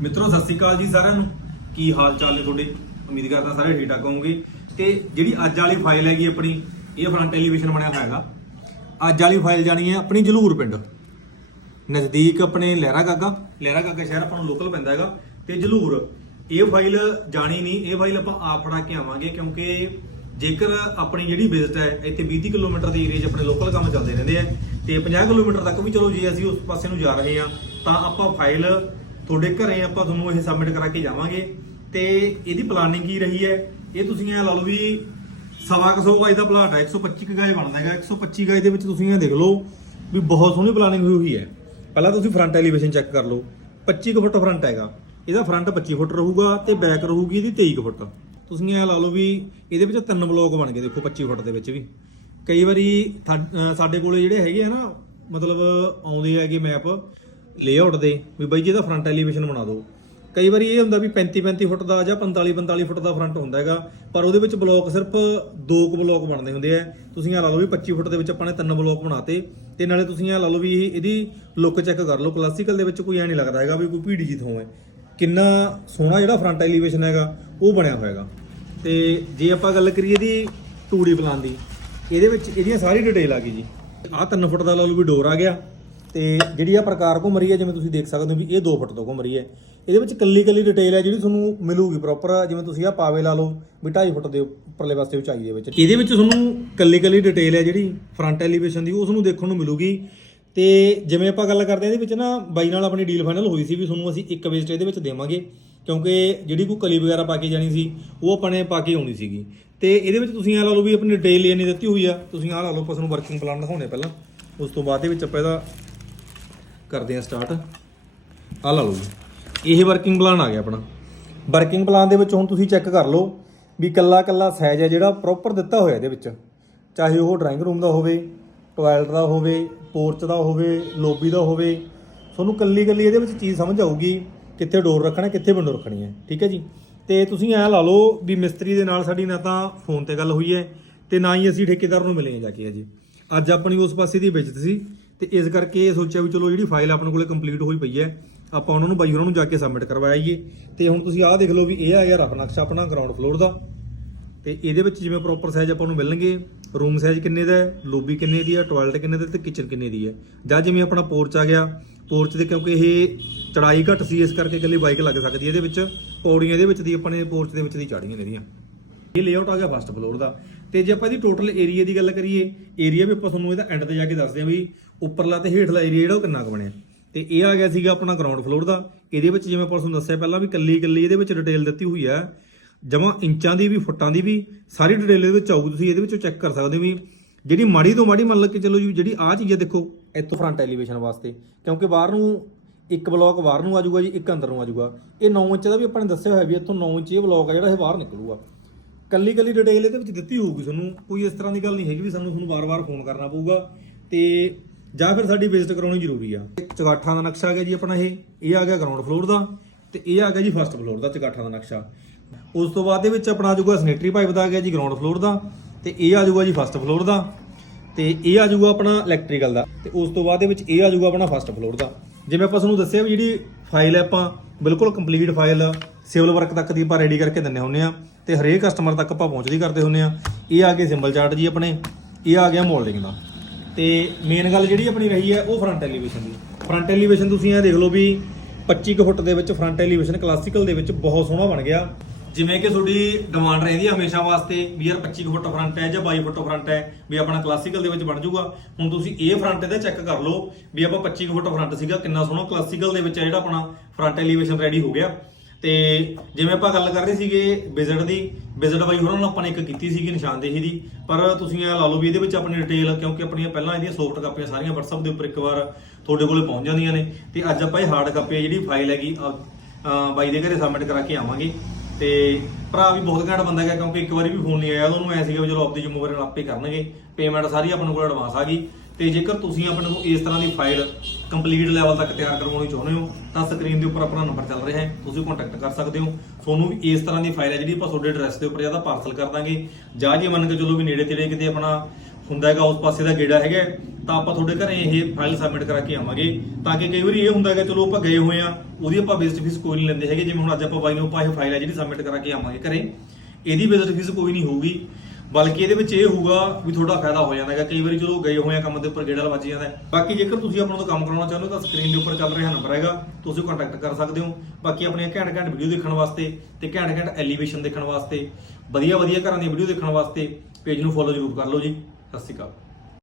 ਮਿੱਤਰੋ, ਸਤਿ ਸ਼੍ਰੀ ਅਕਾਲ ਜੀ ਸਾਰਿਆਂ ਨੂੰ। ਕੀ ਹਾਲ ਚਾਲ ਨੇ ਤੁਹਾਡੇ? ਉਮੀਦ ਕਰਦਾ ਸਾਰੇ ਠੀਕ ਠਾਕ ਹੋਵੋਗੇ। ਤੇ ਜਿਹੜੀ ਅੱਜ ਵਾਲੀ ਫਾਈਲ ਹੈਗੀ ਆਪਣੀ, ਇਹ ਆਪਣਾ ਟੈਲੀਵਿਜ਼ਨ ਬਣਿਆ ਹੋਇਆ ਹੈਗਾ। ਅੱਜ ਵਾਲੀ ਫਾਈਲ ਜਾਣੀ ਹੈ ਆਪਣੀ ਜਲੂਰ ਪਿੰਡ। ਨਜ਼ਦੀਕ ਆਪਣੇ ਲਹਿਰਾ ਗਾਗਾ ਲਹਿਰਾ ਗਾਗਾ ਸ਼ਹਿਰ ਆਪਾਂ ਨੂੰ ਲੋਕਲ ਪੈਂਦਾ ਹੈਗਾ। ਤੇ ਜਲੂਰ, ਇਹ ਫਾਈਲ ਜਾਣੀ ਨਹੀਂ, ਇਹ ਫਾਈਲ ਆਪਾਂ ਆਪ ਫੜਾ ਕੇ ਆਵਾਂਗੇ ਕਿਉਂਕਿ ਜੇਕਰ ਆਪਣੀ ਜਿਹੜੀ ਵਿਜ਼ਿਟ ਹੈ, ਇੱਥੇ 20 ਕਿਲੋਮੀਟਰ ਦੇ ਏਰੀਆ 'ਚ ਆਪਣੇ ਲੋਕਲ ਕੰਮ ਚੱਲਦੇ ਰਹਿੰਦੇ ਆ। ਤੇ 50 ਕਿਲੋਮੀਟਰ ਤੱਕ ਵੀ ਚਲੋ ਜੇ ਅਸੀਂ ਉਸ ਪਾਸੇ ਨੂੰ ਜਾ ਰਹੇ ਹਾਂ, ਤਾਂ ਆਪਾਂ ਫਾਈਲ ਤੁਹਾਡੇ ਘਰੇ ਆਪਾਂ ਤੁਹਾਨੂੰ ਇਹ ਸਬਮਿਟ ਕਰਾ ਕੇ ਜਾਵਾਂਗੇ। ਤੇ ਇਹਦੀ ਪਲਾਨਿੰਗ ਕੀ ਰਹੀ ਹੈ? ਇਹ ਤੁਸੀਂ ਇਹ ਲਾ ਲਓ ਵੀ ਸਵਾ ਕੁ ਸੌ ਗਾਇ ਦਾ ਪਲਾਟ ਹੈ 125 ਕੁ ਗਾਇ ਬਣਦਾ ਹੈਗਾ। 125 ਗਾਇ ਦੇ ਵਿੱਚ ਤੁਸੀਂ ਇਹ ਦੇਖ ਲਓ ਵੀ ਬਹੁਤ ਸੋਹਣੀ ਪਲਾਨਿੰਗ ਹੋਈ ਹੋਈ ਹੈ। ਪਹਿਲਾਂ ਤੁਸੀਂ ਫਰੰਟ ਐਲੀਵੇਸ਼ਨ ਚੈੱਕ ਕਰ ਲਓ। 25 ਕੁ ਫੁੱਟ ਫਰੰਟ ਹੈਗਾ। ਇਹਦਾ ਫਰੰਟ 25 ਫੁੱਟ ਰਹੂਗਾ ਤੇ ਬੈਕ ਰਹੂਗੀ ਇਹਦੀ 23 ਕੁ ਫੁੱਟ। ਤੁਸੀਂ ਇਹ ਲਾ ਲਓ ਵੀ ਇਹਦੇ ਵਿੱਚ ਤਿੰਨ ਬਲੋਕ ਬਣ ਗਏ, ਦੇਖੋ 25 ਫੁੱਟ ਦੇ ਵਿੱਚ ਵੀ। ਕਈ ਵਾਰੀ ਥਾ- ਸਾਡੇ ਕੋਲੇ ਜਿਹੜੇ ਹੈਗੇ ਆ ਨਾ, ਮਤਲਬ ਆਉਂਦੇ ਹੈਗੇ ਮੈਪ ਲੇਆਊਟ ਦੇ ਵੀ ਬਾਈ ਜੀ ਇਹਦਾ ਫਰੰਟ ਐਲੀਵੇਸ਼ਨ ਬਣਾ ਦਿਓ। ਕਈ ਵਾਰੀ ਇਹ ਹੁੰਦਾ ਵੀ 35 35 ਫੁੱਟ ਦਾ ਜਾਂ 45 45 ਫੁੱਟ ਦਾ ਫਰੰਟ ਹੁੰਦਾ ਹੈਗਾ, ਪਰ ਉਹਦੇ ਵਿੱਚ ਬਲੋਕ ਸਿਰਫ ਦੋ ਕੁ ਬਲੋਕ ਬਣਦੇ ਹੁੰਦੇ ਆ। ਤੁਸੀਂ ਆ ਲਾ ਲਓ ਵੀ 25 ਫੁੱਟ ਦੇ ਵਿੱਚ ਆਪਾਂ ਨੇ ਤਿੰਨ ਬਲੋਕ ਬਣਾਤੇ, ਤੇ ਨਾਲੇ ਤੁਸੀਂ ਆ ਲਾ ਲਓ ਵੀ ਇਹਦੀ ਲੁੱਕ ਚੈੱਕ ਕਰ ਲਓ। ਕਲਾਸੀਕਲ ਦੇ ਵਿੱਚ ਕੋਈ ਐ ਨਹੀਂ ਲੱਗਦਾ ਹੈਗਾ ਵੀ ਕੋਈ ਭੀੜੀ ਜੀ ਥੋਂ ਹੈ। ਕਿੰਨਾ ਸੋਹਣਾ ਜਿਹੜਾ ਫਰੰਟ ਐਲੀਵੇਸ਼ਨ ਹੈਗਾ, ਉਹ ਬਣਿਆ ਹੋਇਆ ਹੈਗਾ। ਤੇ ਜੇ ਆਪਾਂ ਗੱਲ ਕਰੀਏ ਇਹਦੀ 2D ਪਲਾਨ ਦੀ, ਇਹਦੇ ਵਿੱਚ ਇਹਦੀਆਂ ਸਾਰੀ ਡਿਟੇਲ ਆ ਗਈ ਜੀ। ਆਹ 3 ਫੁੱਟ ਦਾ ਲਾ ਲਓ ਵੀ ਡੋਰ ਆ ਗਿਆ। ਤੇ ਜਿਹੜੀ ਆ ਪ੍ਰਕਾਰ ਘੁੰਮ ਰਹੀ ਹੈ ਜਿਵੇਂ ਤੁਸੀਂ ਦੇਖ ਸਕਦੇ ਹੋ ਵੀ ਇਹ 2 ਫੁੱਟ ਤੋਂ ਘੁੰਮ ਰਹੀ ਹੈ। ਇਹਦੇ ਵਿੱਚ ਕੱਲੀ ਕੱਲੀ ਡਿਟੇਲ ਹੈ ਜਿਹੜੀ ਤੁਹਾਨੂੰ ਮਿਲੂਗੀ ਪ੍ਰੋਪਰ ਜਿਵੇਂ ਤੁਸੀਂ ਆ ਪਾਵੇ ਲਾ ਲਓ ਵੀ 2.5 ਫੁੱਟ ਦੇ ਉੱਪਰਲੇ ਪਾਸੇ ਉਚਾਈ ਦੇ ਵਿੱਚ। ਇਹਦੇ ਵਿੱਚ ਤੁਹਾਨੂੰ ਕੱਲੀ ਕੱਲੀ ਡਿਟੇਲ ਹੈ ਜਿਹੜੀ ਫਰੰਟ ਐਲੀਵੇਸ਼ਨ ਦੀ ਉਸ ਨੂੰ ਦੇਖਣ ਨੂੰ ਮਿਲੂਗੀ। ਤੇ ਜਿਵੇਂ ਆਪਾਂ ਗੱਲ ਕਰਦੇ ਹਾਂ ਇਹਦੇ ਵਿੱਚ ਨਾ ਬਾਈ ਨਾਲ ਆਪਣੀ ਡੀਲ ਫਾਈਨਲ ਹੋਈ ਸੀ ਵੀ ਤੁਹਾਨੂੰ ਅਸੀਂ ਇੱਕ ਵੇਸਟ ਇਹਦੇ ਵਿੱਚ ਦੇਵਾਂਗੇ। ਕਿਉਂਕਿ ਜਿਹੜੀ ਕੋਈ ਕਲੀ ਵਗੈਰਾ ਪਾ ਕੇ ਜਾਣੀ ਸੀ, ਉਹ ਆਪਾਂ ਨੇ ਪਾ ਕੇ ਆਉਣੀ ਸੀਗੀ। ਤੇ ਇਹਦੇ ਵਿੱਚ ਤੁਸੀਂ ਇਹ ਲਾ ਲਓ ਵੀ ਆਪਣੀ ਡਿਟੇਲ ਇੰਨੀ ਦਿੱਤੀ ਹੋਈ ਆ। ਤੁਸੀਂ ਆਹ ਲਾ ਲਓ, ਆਪਾਂ ਤੁਹਾਨੂੰ ਵਰਕਿੰਗ ਪਲਾਨ ਦਿਖਾਉਣੇ ਪਹਿਲਾਂ। ਉਸ ਤੋਂ ਬਾਅਦ ਦੇ ਵਿੱਚ ਆਪਾਂ ਇਹਦਾ ਕਰਦੇ ਹਾਂ ਸਟਾਰਟ ਆਹ ਲਾ ਲਓ ਜੀ। ਇਹ ਵਰਕਿੰਗ ਪਲਾਨ ਆ ਗਿਆ ਆਪਣਾ। ਵਰਕਿੰਗ ਪਲਾਨ ਦੇ ਵਿੱਚ ਹੁਣ ਤੁਸੀਂ ਚੈੱਕ ਕਰ ਲਓ ਵੀ ਕੱਲਾ ਕੱਲਾ ਸਾਈਜ਼ ਹੈ ਜਿਹੜਾ ਪ੍ਰੋਪਰ ਦਿੱਤਾ ਹੋਇਆ ਇਹਦੇ ਵਿੱਚ। ਚਾਹੇ ਉਹ ਡਰਾਇੰਗ ਰੂਮ ਦਾ ਹੋਵੇ ਟਾਇਲਟ ਦਾ ਹੋਵੇ ਪੋਰਚ ਦਾ ਹੋਵੇ ਲੋਬੀ ਦਾ ਹੋਵੇ। ਤੁਹਾਨੂੰ ਕੱਲੀ ਕੱਲੀ ਇਹਦੇ ਵਿੱਚ ਚੀਜ਼ ਸਮਝ ਆਊਗੀ ਕਿੱਥੇ ਡੋਰ ਰੱਖਣਾ, ਕਿੱਥੇ ਵਿੰਡੋ ਰੱਖਣੀ ਹੈ। ਠੀਕ ਹੈ ਜੀ? ਤੇ ਤੁਸੀਂ ਐ ਲਾ ਲਓ ਵੀ ਮਿਸਤਰੀ ਦੇ ਨਾਲ ਸਾਡੀ ਨਾ ਤਾਂ ਫੋਨ ਤੇ ਗੱਲ ਹੋਈ ਹੈ ਤੇ ਨਾ ਹੀ ਅਸੀਂ ਠੇਕੇਦਾਰ ਨੂੰ ਮਿਲੇ ਹਾਂ ਜਾ ਕੇ ਜੀ ਅੱਜ ਆਪਣੀ ਉਸ ਪਾਸੇ ਦੀ ਵਿਜਿਟ ਸੀ। ਤੇ ਇਸ ਕਰਕੇ ਇਹ ਸੋਚਿਆ ਵੀ ਚਲੋ ਜਿਹੜੀ ਫਾਈਲ ਆਪਣੇ ਕੋਲੇ ਕੰਪਲੀਟ ਹੋਈ ਪਈ ਹੈ, ਆਪਾਂ ਉਹਨਾਂ ਨੂੰ ਬਾਈ ਉਹਨਾਂ ਨੂੰ ਜਾ ਕੇ ਸਬਮਿਟ ਕਰਵਾਈਏ ਤੇ ਹੁਣ ਤੁਸੀਂ ਆਹ ਦੇਖ ਲਓ ਵੀ ਇਹ ਆ ਗਿਆ ਰਫ ਨਕਸ਼ਾ ਆਪਣਾ ਗਰਾਊਂਡ ਫਲੋਰ ਦਾ। ਤੇ ਇਹਦੇ ਵਿੱਚ ਜਿਵੇਂ ਪ੍ਰੋਪਰ ਸਾਈਜ਼ ਆਪਾਂ ਨੂੰ ਮਿਲਣਗੇ ਰੂਮ ਸਾਈਜ਼ ਕਿੰਨੇ ਦਾ ਹੈ ਲੋਬੀ ਕਿੰਨੇ ਦੀ ਹੈ ਟਾਇਲਟ ਕਿੰਨੇ ਦਾ ਤੇ ਕਿਚਨ ਕਿੰਨੇ ਦੀ ਹੈ। ਜਾਂ ਜਿਵੇਂ ਆਪਣਾ ਪੋਰਚ ਆ ਗਿਆ ਪੋਰਚ ਦੇ ਕਿਉਂਕਿ ਇਹ ਚੜਾਈ ਘੱਟ ਸੀ, ਇਸ ਕਰਕੇ ਇਕੱਲੀ ਬਾਈਕ ਲੱਗ ਸਕਦੀ ਹੈ ਇਹਦੇ ਵਿੱਚ। ਪੌੜੀਆਂ ਇਹਦੇ ਵਿੱਚ ਦੀ, ਆਪਣੇ ਪੋਰਚ ਦੇ ਵਿੱਚ ਦੀ ਚਾੜੀਆਂ ਨੇ ਇਹਦੀਆਂ। ਇਹ ਲੇਆਊਟ ਆ ਗਿਆ ਫਸਟ ਫਲੋਰ ਦਾ। ਤੇ ਜੇ ਆਪਾਂ ਇਹਦੀ ਟੋਟਲ ਏਰੀਆ ਦੀ ਗੱਲ ਕਰੀਏ ਏਰੀਆ ਵੀ ਆਪਾਂ ਤੁਹਾਨੂੰ ਇਹਦਾ ਐਂਡ ਤੇ ਜਾ ਕੇ ਦੱਸਦੇ ਆ ਵੀ ਉੱਪਰਲਾ ਤੇ ਹੇਠਲਾ ਏਰੀਆ ਜਿਹੜਾ ਉਹ ਕਿੰਨਾ ਕੁ ਬਣਿਆ। ਤੇ ਇਹ ਆ ਗਿਆ ਸੀਗਾ ਆਪਣਾ ਗਰਾਊਂਡ ਫਲੋਰ ਦਾ। ਇਹਦੇ ਵਿੱਚ ਜਿਵੇਂ ਆਪਾਂ ਤੁਹਾਨੂੰ ਦੱਸਿਆ ਪਹਿਲਾਂ ਵੀ ਕੱਲੀ ਕੱਲੀ ਇਹਦੇ ਵਿੱਚ ਡਿਟੇਲ ਦਿੱਤੀ ਹੋਈ ਹੈ ਜਮਾ ਇੰਚਾਂ ਦੀ ਵੀ, ਫੁੱਟਾਂ ਦੀ ਵੀ, ਸਾਰੀ ਡਿਟੇਲ ਇਹਦੇ ਵਿੱਚ ਆਊਗੀ। ਤੁਸੀਂ ਇਹਦੇ ਵਿੱਚੋਂ ਚੈੱਕ ਕਰ ਸਕਦੇ ਹੋ ਵੀ ਜਿਹੜੀ ਮਾੜੀ ਤੋਂ ਮਾੜੀ ਮੰਨ ਲਓ ਕਿ ਚਲੋ ਜੀ, ਜਿਹੜੀ ਆਹ ਚੀਜ਼ ਹੈ ਦੇਖੋ, ਇੱਥੋਂ ਫਰੰਟ ਐਲੀਵੇਸ਼ਨ ਵਾਸਤੇ। ਕਿਉਂਕਿ ਬਾਹਰ ਨੂੰ ਇੱਕ ਬਲੌਕ ਬਾਹਰ ਨੂੰ ਆਜੂਗਾ ਜੀ, ਇੱਕ ਅੰਦਰ ਨੂੰ ਆਜੂਗਾ ਇਹ 9 ਇੰਚ ਦਾ ਵੀ ਆਪਾਂ ਨੇ ਦੱਸਿਆ ਹੋਇਆ ਵੀ ਇੱਥੋਂ 9 ਇੰਚ ਇਹ ਬਲੌਕ ਆ ਜਿਹੜਾ ਇਹ ਬਾਹਰ ਨਿਕਲੂਗਾ। ਕੱਲੀ ਕੱਲੀ ਡਿਟੇਲ ਇਹਦੇ ਵਿੱਚ ਦਿੱਤੀ ਹੋਊਗੀ ਤੁਹਾਨੂੰ। ਕੋਈ ਇਸ ਤਰ੍ਹਾਂ ਦੀ ਗੱਲ ਨਹੀਂ ਹੈਗੀ ਵੀ ਸਾਨੂੰ ਹੁਣ ਵਾਰ-ਵਾਰ ਫੋਨ ਕਰਨਾ ਪਊਗਾ। ਤੇ ਜਾਂ ਫਿਰ ਸਾਡੀ ਵਿਜ਼ਿਟ ਕਰਾਉਣੀ ਜ਼ਰੂਰੀ ਆ। ਚਗਾਠਾਂ ਦਾ ਨਕਸ਼ਾ ਆ ਗਿਆ ਜੀ ਆਪਣਾ ਇਹ। ਇਹ ਆ ਗਿਆ ਗਰਾਊਂਡ ਫਲੋਰ ਦਾ ਤੇ ਇਹ ਆ ਗਿਆ ਜੀ ਫਸਟ ਫਲੋਰ ਦਾ ਚਗਾਠਾਂ ਦਾ ਨਕਸ਼ਾ। ਉਸ ਤੋਂ ਬਾਅਦ ਦੇ ਵਿੱਚ ਆਪਣਾ ਆ ਜਾਊਗਾ ਸੈਨੇਟਰੀ ਪਾਈਪ ਦਾ ਆ ਗਿਆ ਜੀ ਗਰਾਊਂਡ ਫਲੋਰ ਦਾ ਤੇ ਇਹ ਆ ਜਾਊਗਾ ਜੀ ਫਸਟ ਫਲੋਰ ਦਾ ਤੇ ਇਹ ਆ ਜਾਊਗਾ ਆਪਣਾ ਇਲੈਕਟ੍ਰੀਕਲ ਦਾ ਤੇ ਉਸ ਤੋਂ ਬਾਅਦ ਦੇ ਵਿੱਚ ਇਹ ਆ ਜਾਊਗਾ ਆਪਣਾ ਫਸਟ ਫਲੋਰ ਦਾ। ਜਿਵੇਂ ਆਪਾਂ ਤੁਹਾਨੂੰ ਦੱਸਿਆ ਵੀ ਜਿਹੜੀ ਫਾਈਲ ਹੈ ਆਪਾਂ ਬਿਲਕੁਲ ਕੰਪਲੀਟ ਫਾਈਲ ਸਿਵਲ ਵਰਕ ਤੱਕ ਦੀ ਆਪਾਂ ਰੈਡੀ ਕਰਕੇ ਦਿੰਨੇ ਹੁੰਨੇ ਆ ਤੇ ਹਰੇਕ ਕਸਟਮਰ ਤੱਕ ਆਪਾਂ ਪਹੁੰਚਦੀ ਕਰਦੇ ਹੁੰਨੇ ਆ। ਇਹ ਆ ਗਏ ਸਿੰਬਲ ਚਾਰਟ ਜੀ ਆਪਣੇ, ਇਹ ਆ ਗਿਆ ਮੋਲਡਿੰਗ ਦਾ। ਤੇ ਮੇਨ ਗੱਲ ਜਿਹੜੀ ਆਪਣੀ ਰਹੀ ਹੈ ਉਹ ਫਰੰਟ ਐਲੀਵੇਸ਼ਨ ਦੀ। ਫਰੰਟ ਐਲੀਵੇਸ਼ਨ ਤੁਸੀਂ ਇਹ ਦੇਖ ਲਓ ਵੀ 25 ਕੁ ਫੁੱਟ ਦੇ ਵਿੱਚ ਫਰੰਟ ਐਲੀਵੇਸ਼ਨ ਕਲਾਸੀਕਲ ਦੇ ਵਿੱਚ ਬਹੁਤ ਸੋਹਣਾ ਬਣ ਗਿਆ। ਜਿਵੇਂ ਕਿ ਤੁਹਾਡੀ ਡਿਮਾਂਡ ਰਹਿੰਦੀ ਹੈ ਹਮੇਸ਼ਾ ਵਾਸਤੇ ਵੀ ਯਾਰ 25 ਕੁ ਫੁੱਟ ਫਰੰਟ ਹੈ ਜਾਂ 22 ਫੁੱਟ ਫਰੰਟ ਹੈ ਵੀ ਆਪਣਾ ਕਲਾਸੀਕਲ ਦੇ ਵਿੱਚ ਬਣ ਜਾਊਗਾ ਹੁਣ ਤੁਸੀਂ ਇਹ ਫਰੰਟ ਇਹਦਾ ਚੈੱਕ ਕਰ ਲਓ ਵੀ ਆਪਾਂ 25 ਕੁ ਫੁੱਟ ਫਰੰਟ ਸੀਗਾ, ਕਿੰਨਾ ਸੋਹਣਾ ਕਲਾਸੀਕਲ ਦੇ ਵਿੱਚ ਹੈ ਜਿਹੜਾ ਆਪਣਾ ਫਰੰਟ ਐਲੀਵੇਸ਼ਨ ਰੈਡੀ ਹੋ ਗਿਆ। ਤੇ ਜਿਵੇਂ ਆਪਾਂ ਗੱਲ ਕਰ ਰਹੇ ਸੀਗੇ ਵਿਜ਼ਿਟ ਦੀ ਵਿਜ਼ਿਟ ਬਾਈ ਹੋਰਾਂ ਨਾਲ ਆਪਾਂ ਨੇ ਇੱਕ ਕੀਤੀ ਸੀਗੀ ਨਿਸ਼ਾਨਦੇਹੀ ਦੀ, ਪਰ ਤੁਸੀਂ ਇਹ ਲਾ ਲਓ ਵੀ ਇਹਦੇ ਵਿੱਚ ਆਪਣੀ ਡਿਟੇਲ ਕਿਉਂਕਿ ਆਪਣੀਆਂ ਪਹਿਲਾਂ ਇਹਦੀਆਂ ਸੌਫਟ ਕਾਪੀਆਂ ਸਾਰੀਆਂ WhatsApp ਦੇ ਉੱਪਰ ਇੱਕ ਵਾਰ ਤੁਹਾਡੇ ਕੋਲੇ ਪਹੁੰਚ ਜਾਂਦੀਆਂ ਨੇ, ਤੇ ਅੱਜ ਆਪਾਂ ਇਹ ਹਾਰਡ ਕਾਪੀ ਜਿਹੜੀ ਫਾਈਲ ਹੈਗੀ ਬਾਈ ਦੇ ਘਰੇ ਸਬਮਿਟ ਕਰਾ ਕੇ ਆਵਾਂਗੇ। ਤੇ ਭਰਾ ਵੀ ਬਹੁਤ ਘੈਂਟ ਬੰਦਾ ਹੈਗਾ, ਕਿਉਂਕਿ ਇੱਕ ਵਾਰੀ ਵੀ ਫੋਨ ਨਹੀਂ ਆਇਆ, ਉਹਨੂੰ ਐ ਸੀਗਾ ਵੀ ਚਲੋ ਆਪਦੀ ਜ਼ਿੰਮੇਵਾਰੀ ਨਾਲ ਆਪੇ ਕਰਨਗੇ ਪੇਮੈਂਟ ਸਾਰੀ ਆਪਣੇ ਕੋਲ ਐਡਵਾਂਸ ਆ ਗਈ। ਤੇ ਜੇਕਰ ਤੁਸੀਂ ਆਪਣੇ ਕੋਲ ਇਸ ਤਰ੍ਹਾਂ ਦੀ ਫਾਈਲ ਕੰਪਲੀਟ ਲੈਵਲ ਤੱਕ ਤਿਆਰ ਕਰਵਾਉਣੀ ਚਾਹੁੰਦੇ ਹੋ, ਤਾਂ ਸਕਰੀਨ ਦੇ ਉੱਪਰ ਆਪਣਾ ਨੰਬਰ ਚੱਲ ਰਿਹਾ ਹੈ, ਤੁਸੀਂ ਕੰਟੈਕਟ ਕਰ ਸਕਦੇ ਹੋ। ਤੁਹਾਨੂੰ ਵੀ ਇਸ ਤਰ੍ਹਾਂ ਦੀ ਫਾਈਲ ਹੈ ਜਿਹੜੀ ਆਪਾਂ ਤੁਹਾਡੇ ਐਡਰੈਸ ਦੇ ਉੱਪਰ ਜਾਂ ਤਾਂ ਪਾਰਸਲ ਕਰ ਦਾਂਗੇ। ਜਾਂ ਜੇ ਮੰਨ ਕੇ ਚਲੋ ਵੀ ਨੇੜੇ ਤੇੜੇ ਕਿਤੇ ਆਪਣਾ ਹੁੰਦਾ ਹੈਗਾ, ਉਸ ਪਾਸੇ ਦਾ ਗੇੜਾ ਹੈਗਾ, ਤਾਂ ਆਪਾਂ ਤੁਹਾਡੇ ਘਰੇ ਇਹ ਫਾਈਲ ਸਬਮਿਟ ਕਰਾ ਕੇ ਆਵਾਂਗੇ। ਤਾਂ ਕਿ ਕਈ ਵਾਰੀ ਇਹ ਹੁੰਦਾ ਹੈਗਾ, ਚਲੋ ਆਪਾਂ ਗਏ ਹੋਏ ਆ ਉਹਦੀ ਆਪਾਂ ਵਿਜ਼ਿਟ ਫੀਸ ਕੋਈ ਨਹੀਂ ਲੈਂਦੇ ਹੈਗੇ। ਜਿਵੇਂ ਹੁਣ ਅੱਜ ਆਪਾਂ ਬਾਈ ਨੂੰ ਆਪਾਂ ਇਹ ਫਾਈਲ ਹੈ ਜਿਹੜੀ ਸਬਮਿਟ ਕਰਾ ਕੇ ਆਵਾਂਗੇ ਘਰੇ। ਇਹਦੀ ਵਿਜ਼ਿਟ ਫੀਸ ਕੋਈ ਨਹੀਂ ਹੋਊਗੀ। ਬਲਕਿ ਇਹਦੇ ਵਿੱਚ ਇਹ ਹੋਊਗਾ ਵੀ ਤੁਹਾਡਾ ਫਾਇਦਾ ਹੋ ਜਾਂਦਾ ਹੈਗਾ। ਕਈ ਵਾਰੀ ਚਲੋ ਗਏ ਹੋਏ ਆ ਕੰਮ ਦੇ ਉੱਪਰ ਗੇੜਾ ਵੱਜ ਜਾਂਦਾ ਬਾਕੀ ਜੇਕਰ ਤੁਸੀਂ ਆਪਣਾ ਤੋਂ ਕੰਮ ਕਰਾਉਣਾ ਚਾਹੁੰਦੇ ਹੋ ਤਾਂ ਸਕਰੀਨ ਦੇ ਉੱਪਰ ਚੱਲ ਰਿਹਾ ਨੰਬਰ ਹੈਗਾ। ਤੁਸੀਂ ਕੰਟੈਕਟ ਕਰ ਸਕਦੇ ਹੋ। ਬਾਕੀ ਆਪਣੀਆਂ ਘੈਂਟ ਘੈਂਟ ਵੀਡੀਓ ਦੇਖਣ ਵਾਸਤੇ ਤੇ ਘੈਂਟ ਘੈਂਟ ਐਲੀਵੇਸ਼ਨ ਦੇਖਣ ਵਾਸਤੇ ਵਧੀਆ ਵਧੀਆ ਘਰਾਂ ਦੀਆਂ ਵੀਡੀਓ ਦੇਖਣ ਵਾਸਤੇ ਪੇਜ ਨੂੰ ਫੋਲੋ ਜ਼ਰੂਰ ਕਰ ਲਓ ਜੀ। ਸਤਿ ਸ਼੍ਰੀ ਅਕਾਲ।